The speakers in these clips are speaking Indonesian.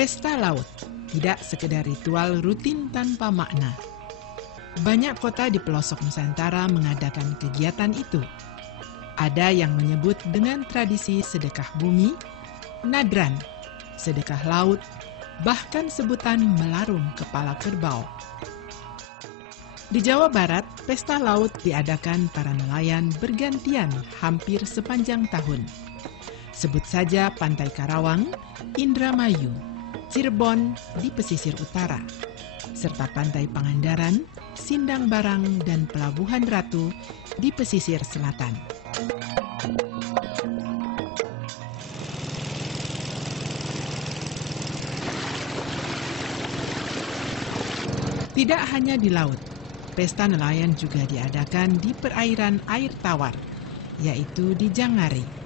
Pesta laut tidak sekedar ritual rutin tanpa makna. Banyak kota di pelosok Nusantara mengadakan kegiatan itu. Ada yang menyebut dengan tradisi sedekah bumi, nadran, sedekah laut, bahkan sebutan melarung kepala kerbau. Di Jawa Barat, pesta laut diadakan para nelayan bergantian hampir sepanjang tahun. Sebut saja Pantai Karawang, Indramayu, Cirebon di pesisir utara, serta Pantai Pangandaran, Sindang Barang, dan Pelabuhan Ratu di pesisir selatan. Tidak hanya di laut, pesta nelayan juga diadakan di perairan air tawar, yaitu di Jangari.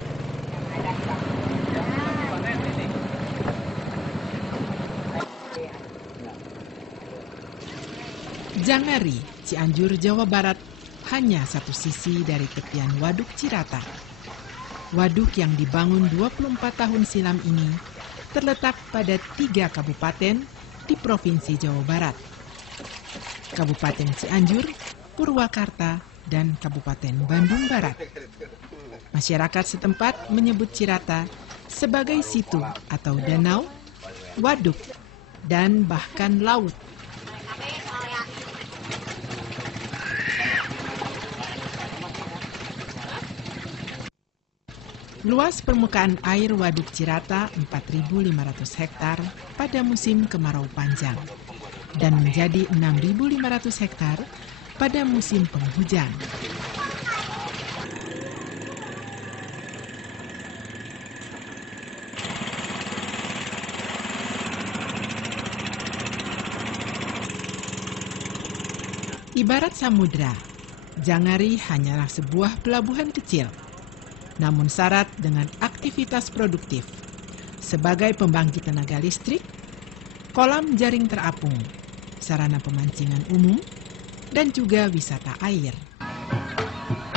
Jangari, Cianjur, Jawa Barat, hanya satu sisi dari tepian Waduk Cirata. Waduk yang dibangun 24 tahun silam ini terletak pada 3 kabupaten di Provinsi Jawa Barat. Kabupaten Cianjur, Purwakarta, dan Kabupaten Bandung Barat. Masyarakat setempat menyebut Cirata sebagai situ atau danau, waduk, dan bahkan laut. Luas permukaan air Waduk Cirata 4.500 hektar pada musim kemarau panjang dan menjadi 6.500 hektar pada musim penghujan. Ibarat samudra, Jangari hanyalah sebuah pelabuhan kecil, namun syarat dengan aktivitas produktif sebagai pembangkit tenaga listrik, kolam jaring terapung, sarana pemancingan umum, dan juga wisata air.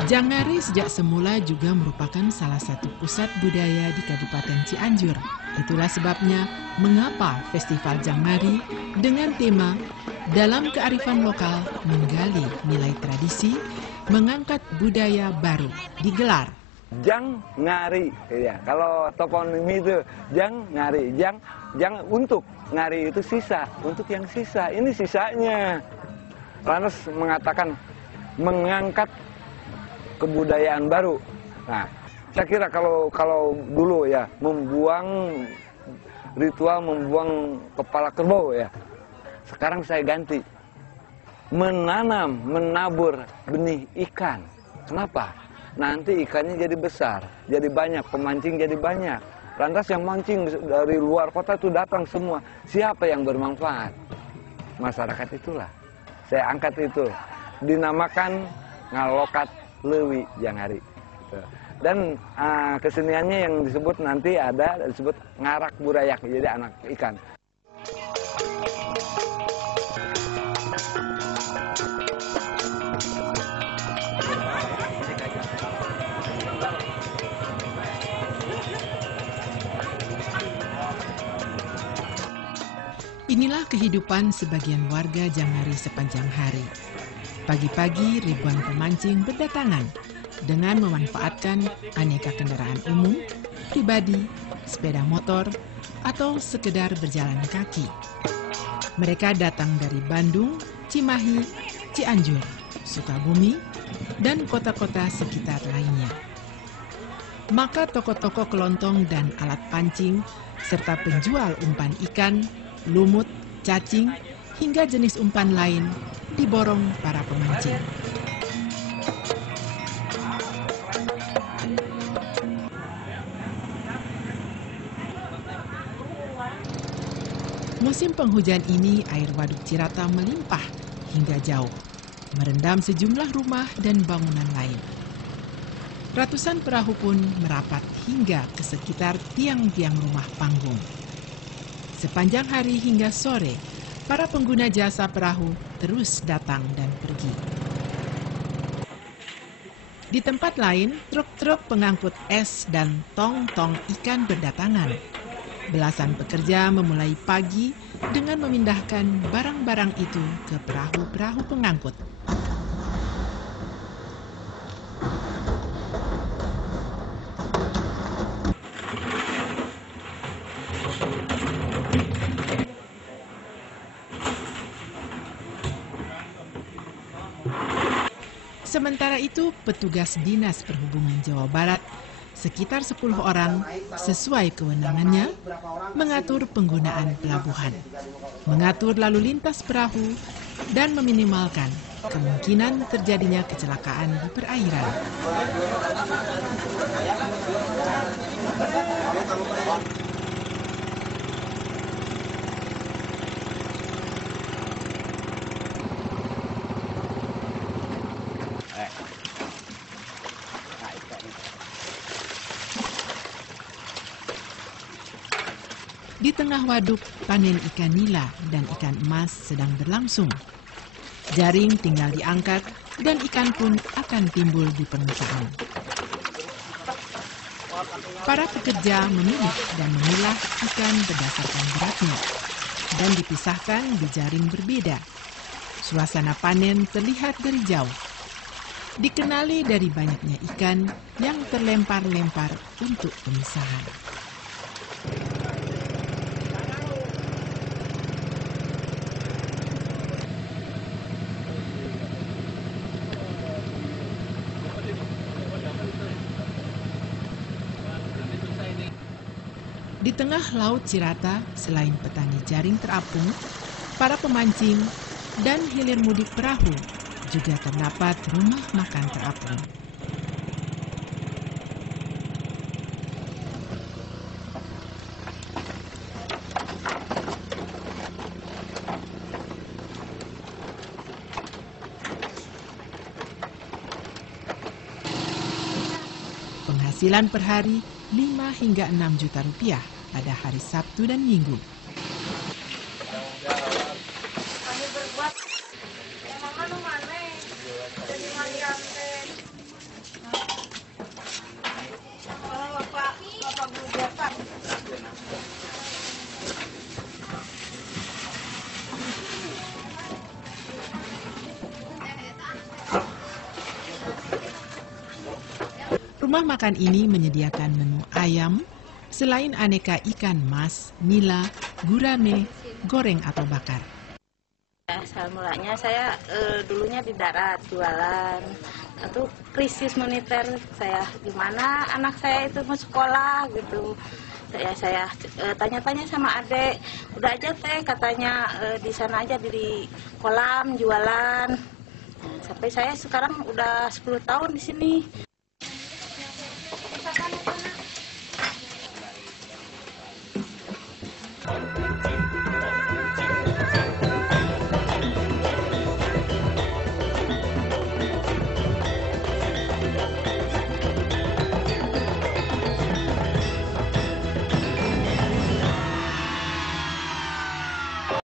Jangari sejak semula juga merupakan salah satu pusat budaya di Kabupaten Cianjur. Itulah sebabnya mengapa Festival Jangari dengan tema dalam kearifan lokal menggali nilai tradisi, mengangkat budaya baru digelar. Jangari, ya. Kalau toponimi itu Jangari, jang untuk ngari itu sisa, untuk yang sisa. Ini sisanya. Lantas mengatakan mengangkat kebudayaan baru. Nah, saya kira kalau dulu ya membuang ritual membuang kepala kerbau ya. Sekarang saya ganti menanam, menabur benih ikan. Kenapa? Nanti ikannya jadi besar, jadi banyak, pemancing jadi banyak. Lantas yang mancing dari luar kota itu datang semua. Siapa yang bermanfaat? Masyarakat itulah. Saya angkat itu. Dinamakan Ngalokat Leuwi Jangari. Dan keseniannya yang disebut nanti ada disebut ngarak burayak, jadi anak ikan. Inilah kehidupan sebagian warga Jangari sepanjang hari. Pagi-pagi ribuan pemancing berdatangan dengan memanfaatkan aneka kendaraan umum, pribadi, sepeda motor, atau sekedar berjalan kaki. Mereka datang dari Bandung, Cimahi, Cianjur, Sukabumi, dan kota-kota sekitar lainnya. Maka toko-toko kelontong dan alat pancing, serta penjual umpan ikan, lumut, cacing, hingga jenis umpan lain diborong para pemancing. Musim penghujan ini air Waduk Cirata melimpah hingga jauh, merendam sejumlah rumah dan bangunan lain. Ratusan perahu pun merapat hingga ke sekitar tiang-tiang rumah panggung. Sepanjang hari hingga sore, para pengguna jasa perahu terus datang dan pergi. Di tempat lain, truk-truk pengangkut es dan tong-tong ikan berdatangan. Belasan pekerja memulai pagi dengan memindahkan barang-barang itu ke perahu-perahu pengangkut. Sementara itu, petugas Dinas Perhubungan Jawa Barat sekitar 10 orang sesuai kewenangannya mengatur penggunaan pelabuhan, mengatur lalu lintas perahu, dan meminimalkan kemungkinan terjadinya kecelakaan di perairan. Di tengah waduk, panen ikan nila dan ikan emas sedang berlangsung. Jaring tinggal diangkat dan ikan pun akan timbul di permukaan. Para pekerja memilih dan memilah ikan berdasarkan beratnya dan dipisahkan di jaring berbeda. Suasana panen terlihat dari jauh. Dikenali dari banyaknya ikan yang terlempar-lempar untuk pemisahan. Di tengah Laut Cirata, selain petani jaring terapung, para pemancing dan hilir mudik perahu juga terdapat rumah makan terapung. Penghasilan per hari 5 hingga 6 juta rupiah pada hari Sabtu dan Minggu. Rumah makan ini menyediakan menu ayam, selain aneka ikan mas, nila, gurame, goreng atau bakar. Asal mulanya saya dulunya di darat jualan. Itu krisis moneter saya, gimana anak saya itu mau sekolah gitu. Saya tanya-tanya sama adik, udah aja teh katanya di sana aja di kolam jualan. Sampai saya sekarang udah 10 tahun di sini.